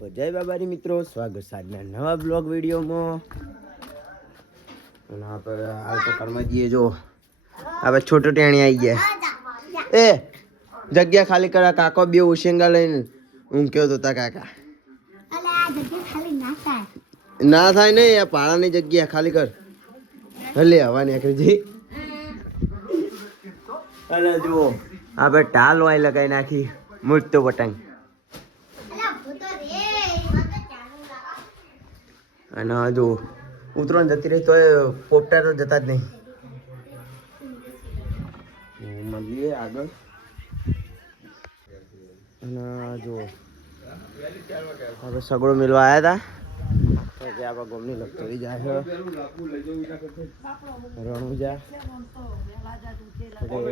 તો જય બાબારી મિત્રો સ્વાગત છે નવા બ્લોગ વિડીયોમાં. અને આપણે હાલ તો કરવા જઈએ જો હવે છોટો ટેણી આવી ગયા. એ જગ્યા ખાલી કરા કાકો બે ઉશેંગા લઈને. હું ઊંઘ્યો તો કાકા. ના થાય. ને આ પાળાની જગ્યા ખાલી કર. હલે હવા નીકળી જઈ અને જુઓ આપણે ટાલ વાય લગાવી નાખી મૂર્તો પતંગ. અને જો ઉતરણ જતી રહી તો એ પોપટા તો જતા જ નહીં. મળીએ આગળ. અને જો આપણે સગડો મેળવા આવ્યા હતા કે આપણા ગોમની લખતરી જાય રણુજા.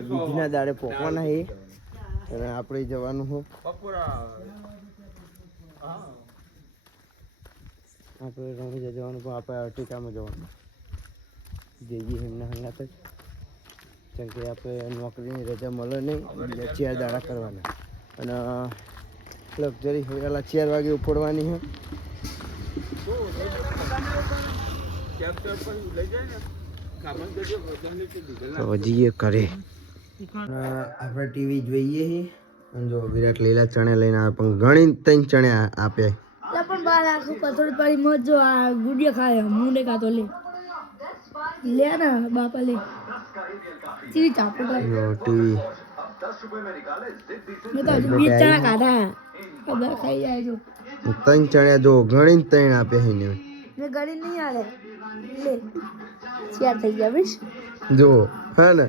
બીજીના દાડે પોકવાના છે. અને આપણે જવાનું હોય આપણે રણુજા જવાનું, પણ આપણે અર્ટિકામાં જવાનું. જઈએ એમના હંગાત જ કેમ કે આપણે નોકરીની રજા મળે નહીં ચાર દાડા કરવાના. અને લક્ઝરી પેલા ચાર વાગે ઉપડવાની હે. તો જઈએ કરે આપણે ટીવી જોઈએ અને જો વિરાટ લીલા ચણે લઈને આવે પણ ઘણી ત્રણ ચણે આપે બાર આખું કચોડી પાડી મત જો આ ગુડિયા ખાય મુંડે ખાતો લે. લે ને બાપા લે. ચીવી ચાપો જો ટીવી હજુ બે ચણા કાઢા ખબર ખાઈ જાય જો. ત્રણ ચણ્યા જો ઘણી ત્રણ આપે છે ને. ને નહીં આવે. લે. ચાર થઈ ગયા બીશ જો હા ને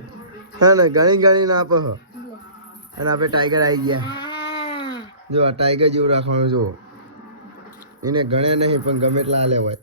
હા ને ઘણી ઘણી ના આપે અને આપણે ટાઈગર આવી ગયા. જો આ ટાઈગર જેવું રાખવાનું જો. એને ગણે નહીં પણ ગમે એટલા આલે હોય.